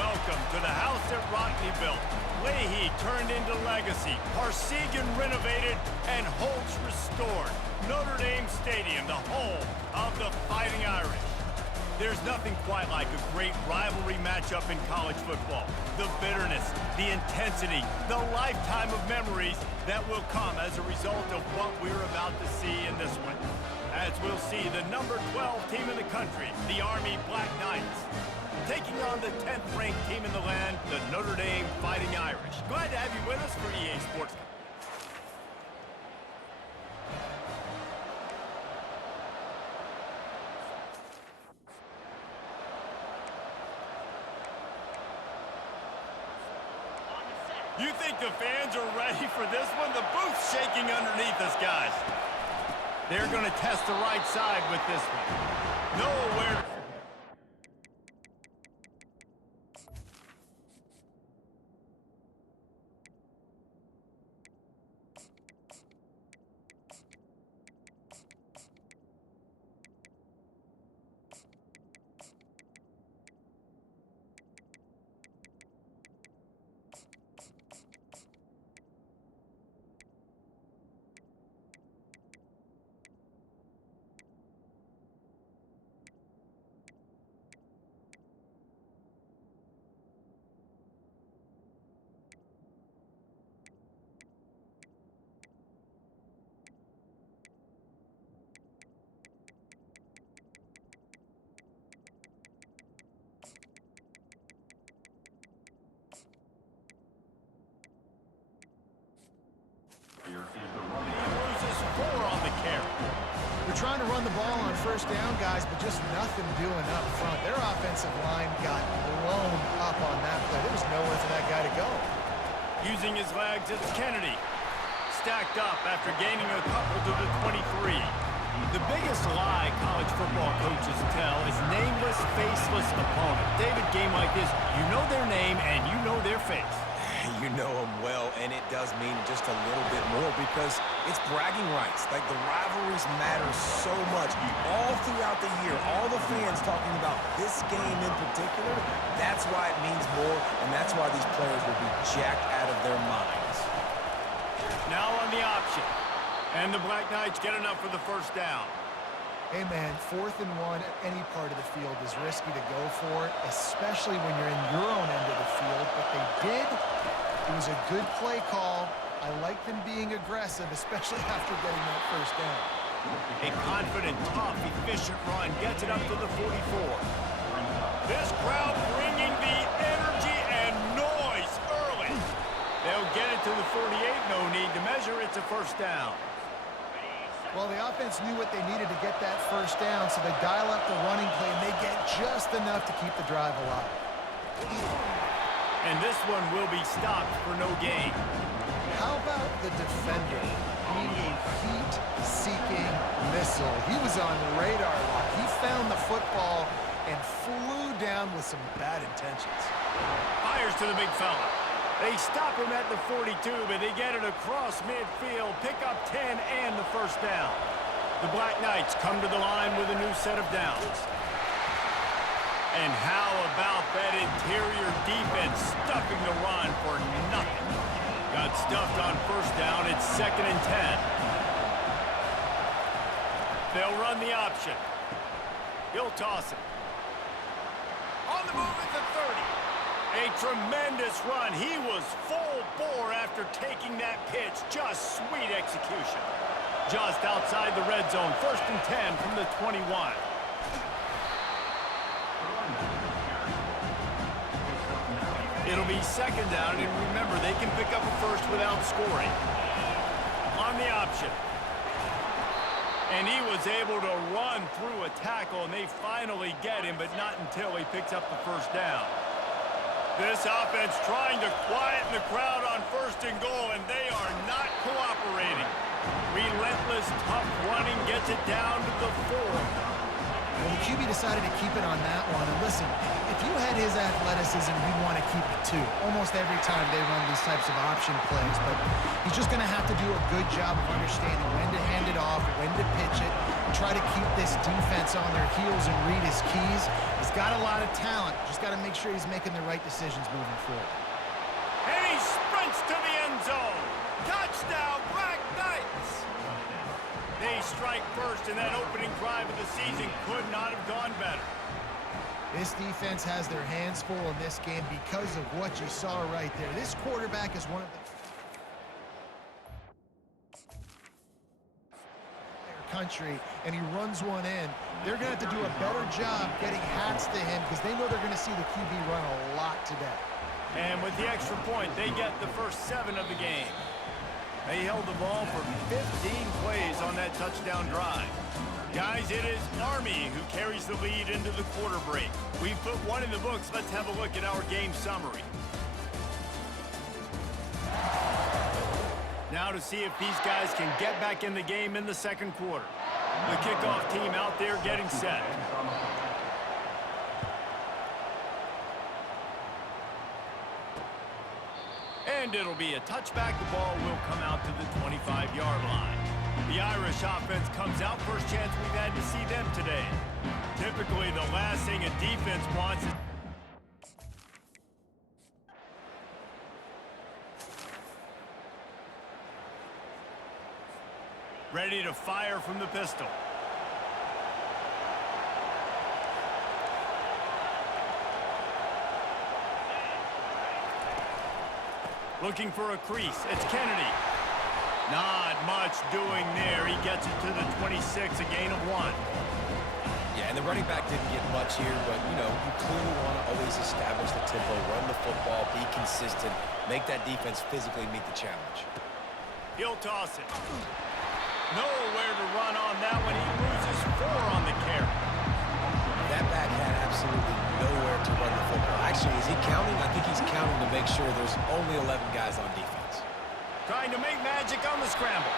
Welcome to the house that Rodney built. Leahy turned into legacy. Parsegan renovated and Holtz restored. Notre Dame Stadium, the home of the Fighting Irish. There's nothing quite like a great rivalry matchup in college football. The bitterness, the intensity, the lifetime of memories that will come as a result of what we're about to see in this one. As we'll see the number 12 team in the country, the Army Black Knights, taking on the 10th ranked team in the land, the Notre Dame Fighting Irish. Glad to have you with us for EA Sports. You think the fans are ready for this one? The booth's shaking underneath us, guys. They're going to test the right side with this one. Nowhere. He loses 4 on the carry. They're trying to run the ball on first down, guys, but just nothing doing up front. Their offensive line got blown up on that play. There was nowhere for that guy to go. Using his legs, it's Kennedy. Stacked up after gaining a couple to the 23. The biggest lie college football coaches tell is nameless, faceless opponent. David, game like this, you know their name and you know their face. You know them well, and it does mean just a little bit more because it's bragging rights. Like, the rivalries matter so much. All throughout the year, all the fans talking about this game in particular, that's why it means more, and that's why these players will be jacked out of their minds. Now on the option. And the Black Knights get enough for the first down. Hey, man, 4th and 1 at any part of the field is risky to go for, especially when you're in your own end of the field. But they did. It was a good play call. I like them being aggressive, especially after getting that first down. A confident, tough, efficient run gets it up to the 44. This crowd bringing the energy and noise early. They'll get it to the 48. No need to measure. It's a first down. Well, the offense knew what they needed to get that first down, so they dial up the running play, and they get just enough to keep the drive alive. And this one will be stopped for no gain. How about the defender being a heat-seeking missile? He was on radar lock. He found the football and flew down with some bad intentions. Fires to the big fella. They stop him at the 42, but they get it across midfield, pick up 10 and the first down. The Black Knights come to the line with a new set of downs. And how about that interior defense stuffing the run for nothing? Got stuffed on first down. It's 2nd and 10. They'll run the option. He'll toss it. On the move at the 30. A tremendous run. He was full bore after taking that pitch. Just sweet execution. Just outside the red zone. 1st and 10 from the 21. It'll be 2nd down, and remember, they can pick up a first without scoring. On the option. And he was able to run through a tackle, and they finally get him, but not until he picks up the first down. This offense trying to quieten the crowd on 1st and goal, and they are not cooperating. Relentless, tough running gets it down to the 4. Well, the QB decided to keep it on that one. And listen, if you had his athleticism, you'd want to keep it too. Almost every time they run these types of option plays. But he's just going to have to do a good job of understanding when to hand it off, when to pitch it, and try to keep this defense on their heels and read his keys. He's got a lot of talent. Just got to make sure he's making the right decisions moving forward. And he sprints to the end zone. Touchdown, Black Knights! They strike first, and that opening drive of the season could not have gone better. This defense has their hands full in this game because of what you saw right there. This quarterback is one of the country, and he runs one in. They're going to have to do a better job getting hats to him because they know they're going to see the QB run a lot today. And with the extra point, they get the first 7 of the game. They held the ball for 15 plays on that touchdown drive. Guys, it is Army who carries the lead into the quarter break. We've put one in the books. Let's have a look at our game summary. Now to see if these guys can get back in the game in the second quarter. The kickoff team out there getting set. And it'll be a touchback. The ball will come out to the 25-yard line. The Irish offense comes out. First chance we've had to see them today. Typically, the last thing a defense wants is... ready to fire from the pistol. Looking for a crease. It's Kennedy. Not much doing there. He gets it to the 26, a gain of 1. Yeah, and the running back didn't get much here, but, you know, you clearly want to always establish the tempo, run the football, be consistent, make that defense physically meet the challenge. He'll toss it. Nowhere to run on that one. He loses 4 on the carry. That back had absolutely nowhere to run the football. Actually, is he counting? I think he's counting to make sure there's only 11 guys on defense. Trying to make magic on the scramble.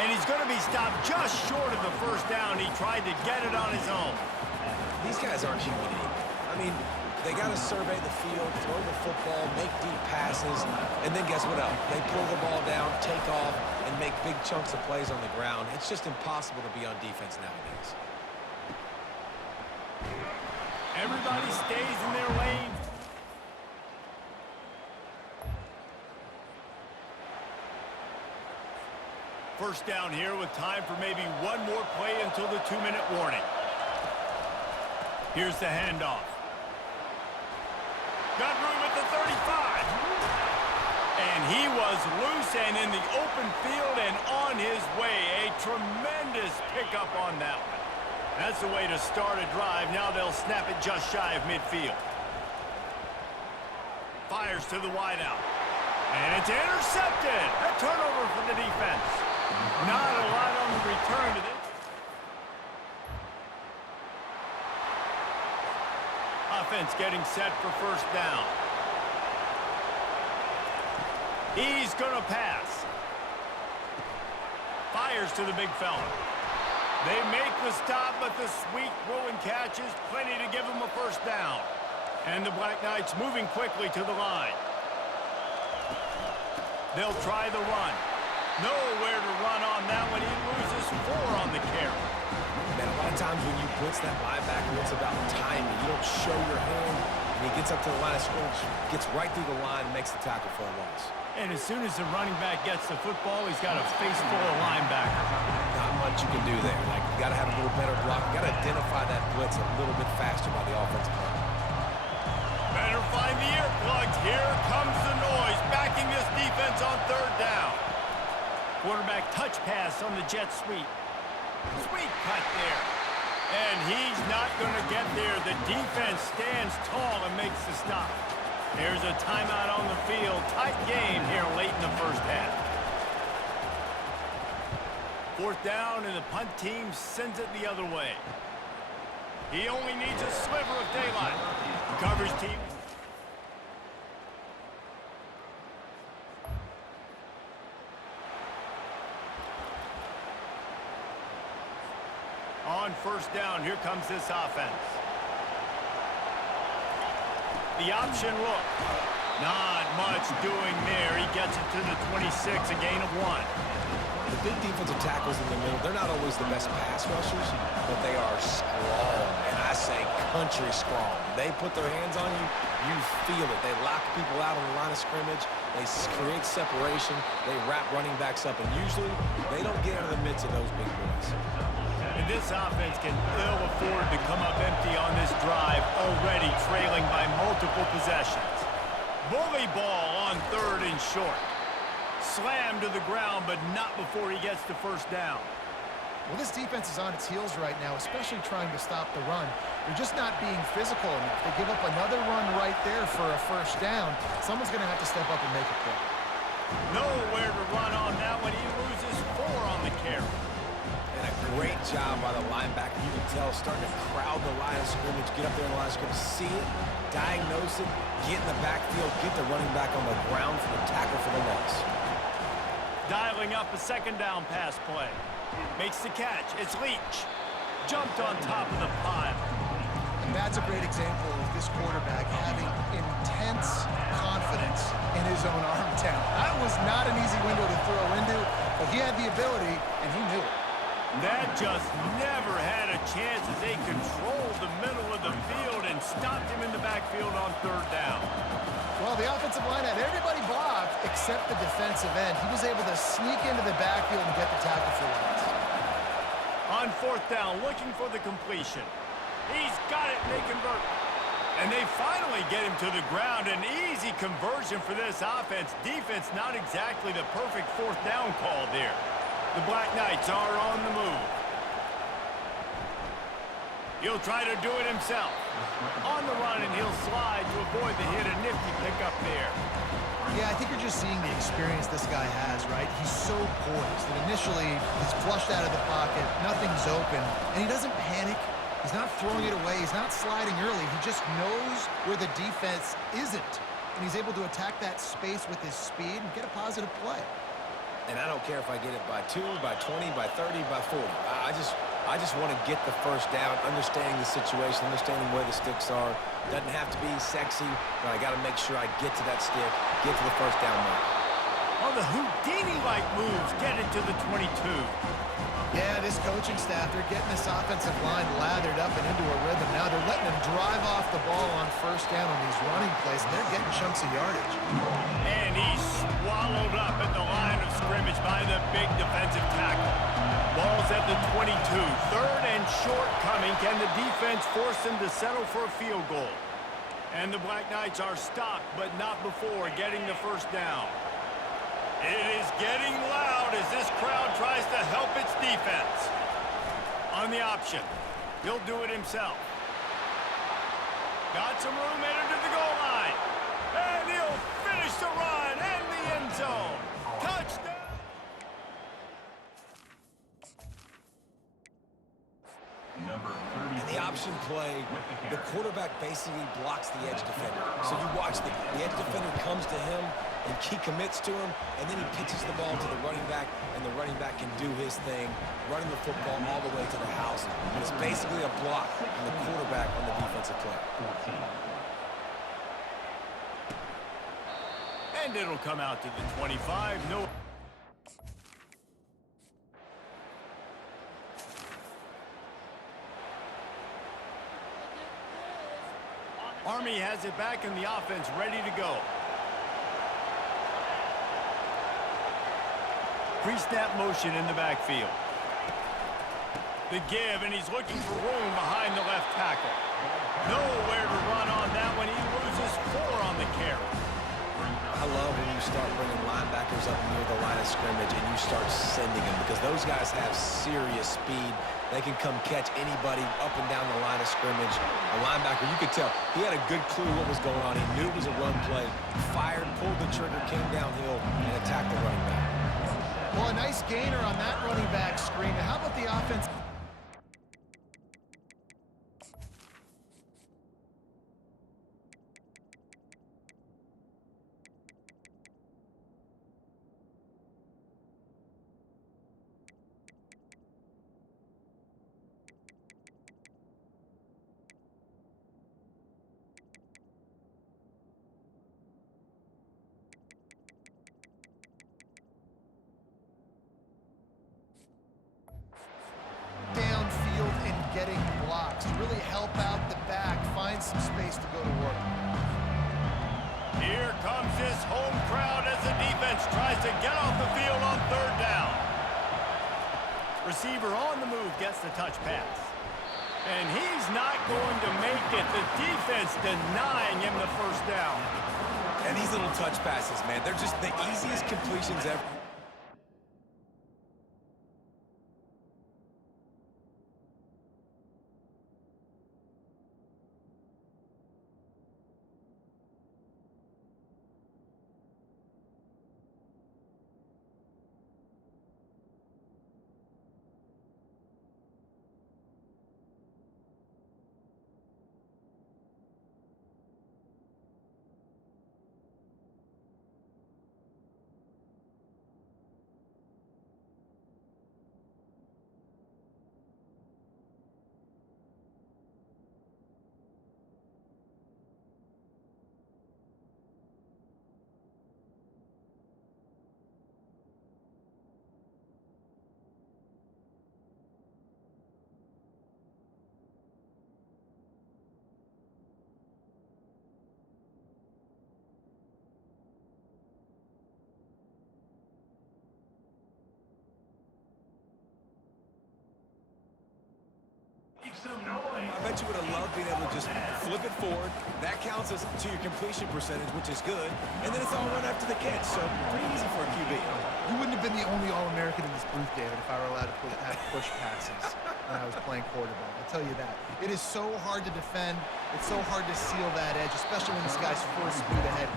And he's going to be stopped just short of the first down. He tried to get it on his own. These guys aren't human either. I mean, they got to survey the field, throw the football, make deep passes, and then guess what else? They pull the ball down, take off, and make big chunks of plays on the ground. It's just impossible to be on defense nowadays. Everybody stays in their lane. First down here with time for maybe one more play until the 2-minute warning. Here's the handoff. Got room at the 35. And he was loose and in the open field and on his way. A tremendous pickup on that one. That's the way to start a drive. Now they'll snap it just shy of midfield. Fires to the wideout. And it's intercepted. A turnover for the defense. Not a lot on the return to this. Offense getting set for first down. He's going to pass. Fires to the big fella. They make the stop, but the sweet throw and catch is plenty to give him a first down. And the Black Knights moving quickly to the line. They'll try the run. Nowhere to run on that one. He loses 4 on the carry. Man, a lot of times when you blitz that linebacker, it's about timing. You don't show your hand, and he gets up to the line of scrimmage, gets right through the line, makes the tackle for a loss. And as soon as the running back gets the football, he's got a face full of linebackers. Not much you can do there. Like, you got to have a little better block. You got to identify that blitz a little bit faster by the offensive line. Better find the earplugs. Here comes the noise, backing this defense on third down. Quarterback touch pass on the jet sweep. Sweep cut there. And he's not going to get there. The defense stands tall and makes the stop. There's a timeout on the field. Tight game here late in the first half. Fourth down, and the punt team sends it the other way. He only needs a sliver of daylight. The coverage team. On on first down. Here comes this offense. The option look. Not much doing there. He gets it to the 26, a gain of 1. The big defensive tackles in the middle, they're not always the best pass rushers, but they are strong, and I say country strong. They put their hands on you, you feel it. They lock people out on the line of scrimmage. They create separation. They wrap running backs up, and usually they don't get out of the midst of those big boys. And this offense can ill afford to come up empty on this drive, already trailing by multiple possessions. Bully ball on 3rd and short. Slammed to the ground, but not before he gets to first down. Well, this defense is on its heels right now, especially trying to stop the run. They're just not being physical. And if they give up another run right there for a first down, someone's going to have to step up and make a play. Nowhere to run on that one. He loses 4 on the carry. And a great job by the linebacker. You can tell starting to crowd the line of scrimmage, get up there in the line of scrimmage, see it, diagnose it, get in the backfield, get the running back on the ground for the tackle for the loss. Dialing up a 2nd down pass play. Makes the catch. It's Leach. Jumped on top of the pile. And that's a great example of this quarterback having intense confidence in his own arm talent. That was not an easy window to throw into, but he had the ability, and he knew it. That just never had a chance as they controlled the middle of the field and stopped him in the backfield on 3rd down. Well, the offensive line had everybody blocked except the defensive end. He was able to sneak into the backfield and get the tackle for once. On 4th down, looking for the completion. He's got it, and they convert. And they finally get him to the ground. An easy conversion for this offense. Defense not exactly the perfect 4th down call there. The Black Knights are on the move. He'll try to do it himself. On the run, and he'll slide to avoid the hit. A nifty pickup there. Yeah, I think you're just seeing the experience this guy has, right? He's so poised that initially he's flushed out of the pocket, nothing's open, and he doesn't panic. He's not throwing it away. He's not sliding early. He just knows where the defense isn't, and he's able to attack that space with his speed and get a positive play. And I don't care if I get it by 2, by 20, by 30, by 40. I just want to get the first down, understanding the situation, understanding where the sticks are. Doesn't have to be sexy, but I got to make sure I get to that stick, get to the first down mark. On the Houdini-like moves, get it to the 22. Yeah, this coaching staff, they're getting this offensive line lathered up and into a rhythm. Now they're letting them drive off the ball on first down on these running plays, and they're getting chunks of yardage. And he's swallowed up at the line of scrimmage by the big defensive tackle. Ball's at the 22. 3rd and short coming. Can the defense force them to settle for a field goal? And the Black Knights are stopped, but not before getting the first down. It is getting loud as this crowd tries to help its defense. On the option, he'll do it himself. Got some room headed to the goal line. And he'll finish the run and the end zone. Touchdown! In the option play, the quarterback basically blocks the edge defender. So you watch the edge defender comes to him, and he commits to him, and then he pitches the ball to the running back, and the running back can do his thing, running the football all the way to the house. And it's basically a block on the quarterback on the defensive play. And it'll come out to the 25. No. Army has it back in the offense, ready to go. Pre-snap motion in the backfield. The give, and he's looking for room behind the left tackle. Nowhere to run on that one. He loses 4 on the carry. I love when you start bringing linebackers up near the line of scrimmage and you start sending them, because those guys have serious speed. They can come catch anybody up and down the line of scrimmage. A linebacker, you could tell, he had a good clue what was going on. He knew it was a run play, fired, pulled the trigger, came downhill, and attacked the running back. Well, a nice gainer on that running back screen. How about the offense? Receiver on the move gets the touch pass. And he's not going to make it. The defense denying him the first down. And these little touch passes, man, they're just the easiest completions ever. I bet you would have loved being able to just flip it forward. That counts as to your completion percentage, which is good. And then it's all run after the catch, so pretty easy for a QB. You wouldn't have been the only All-American in this booth, David, if I were allowed to have push passes when I was playing quarterback. I'll tell you that. It is so hard to defend. It's so hard to seal that edge, especially when this guy's full speed ahead.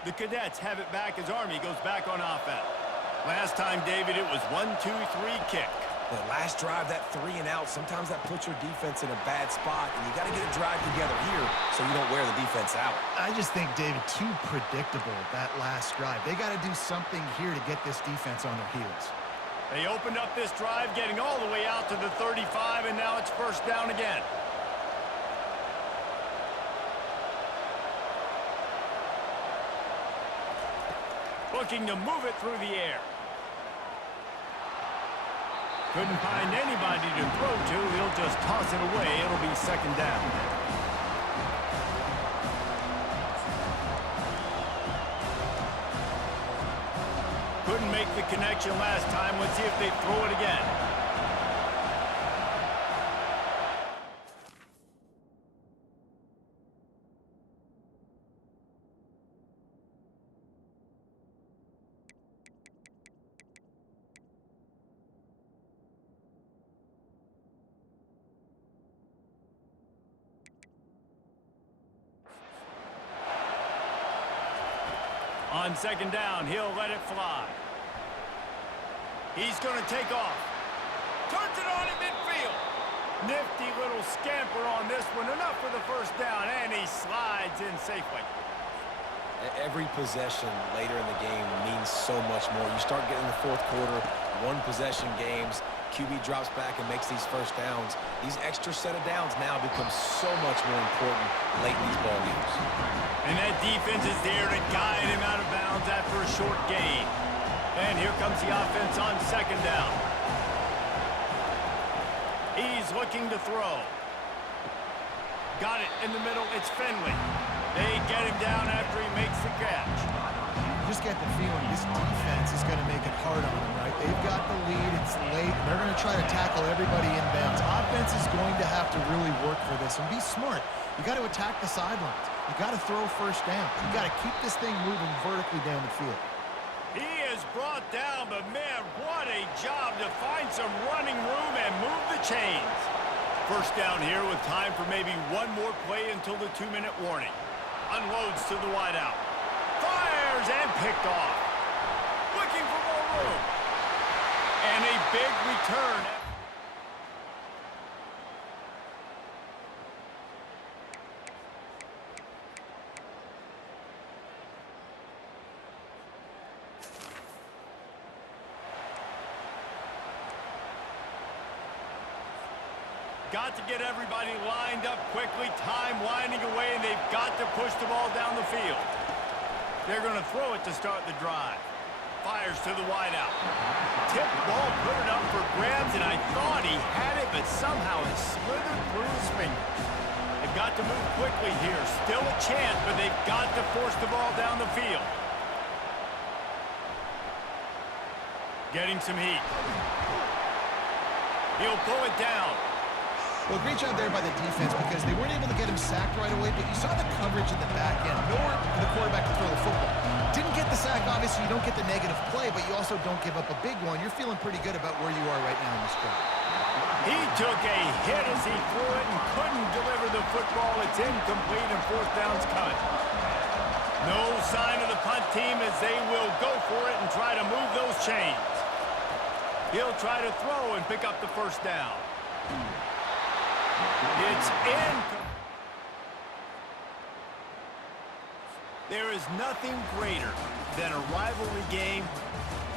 The Cadets have it back as Army goes back on offense. Last time, David, it was 1-2-3 kick. The last drive, that 3 and out, sometimes that puts your defense in a bad spot, and you got to get a drive together here so you don't wear the defense out. I just think, David, too predictable, that last drive. They got to do something here to get this defense on their heels. They opened up this drive, getting all the way out to the 35, and now it's first down again. Looking to move it through the air. Couldn't find anybody to throw to. He'll just toss it away. It'll be second down. Couldn't make the connection last time. Let's see if they throw it again. On second down, he'll let it fly. He's going to take off. Turns it on in midfield. Nifty little scamper on this one. Enough for the first down, and he slides in safely. Every possession later in the game means so much more. You start getting the fourth quarter, one-possession games, QB drops back and makes these first downs. These extra set of downs now become so much more important late in these ball games. And that defense is there to guide him out of bounds after a short gain. And here comes the offense on second down. He's looking to throw. Got it in the middle. It's Finley. They get him down after he makes the catch. You just get the feeling this defense is going to make it hard on them, right? They've got the lead. It's late. They're going to try to tackle everybody inbounds. Offense is going to have to really work for this and be smart. You got to attack the sidelines. You got to throw first down. You got to keep this thing moving vertically down the field. He is brought down, but man, what a job to find some running room and move the chains. First down here with time for maybe one more play until the 2-minute warning. Unloads to the wideout. Fires and picked off. Looking for more room. And a big return. Got to get everybody lined up quickly, time winding away, and they've got to push the ball down the field. They're going to throw it to start the drive. Fires to the wideout. Tipped ball, put it up for grabs, and I thought he had it, but somehow it slithered through his finger. They've got to move quickly here. Still a chance, but they've got to force the ball down the field. Getting some heat. He'll pull it down. Well, great job there by the defense because they weren't able to get him sacked right away, but you saw the coverage in the back end. Nowhere for the quarterback to throw the football. Didn't get the sack, obviously. You don't get the negative play, but you also don't give up a big one. You're feeling pretty good about where you are right now in this drive. He took a hit as he threw it and couldn't deliver the football. It's incomplete and fourth down's cut. No sign of the punt team as they will go for it and try to move those chains. He'll try to throw and pick up the first down. It's in. There is nothing greater than a rivalry game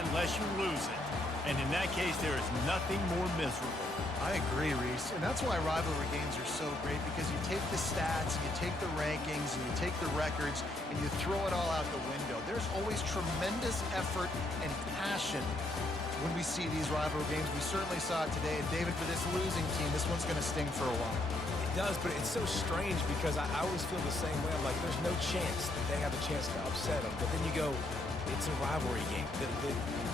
unless you lose it. And in that case, there is nothing more miserable. I agree, Reese. And that's why rivalry games are so great, because you take the stats, and you take the rankings, and you take the records, and you throw it all out the window. There's always tremendous effort and passion when we see these rivalry games. We certainly saw it today. And David, for this losing team, this one's going to sting for a while. It does, but it's so strange because I always feel the same way. I'm like, there's no chance that they have a chance to upset them. But then you go, it's a rivalry game.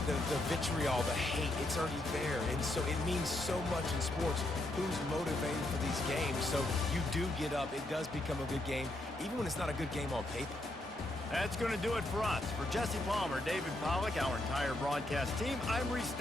The vitriol, the hate, it's already there. And so it means so much in sports. Who's motivated for these games? So you do get up. It does become a good game, even when it's not a good game on paper. That's going to do it for us. For Jesse Palmer, David Pollack, our entire broadcast team, I'm Reese.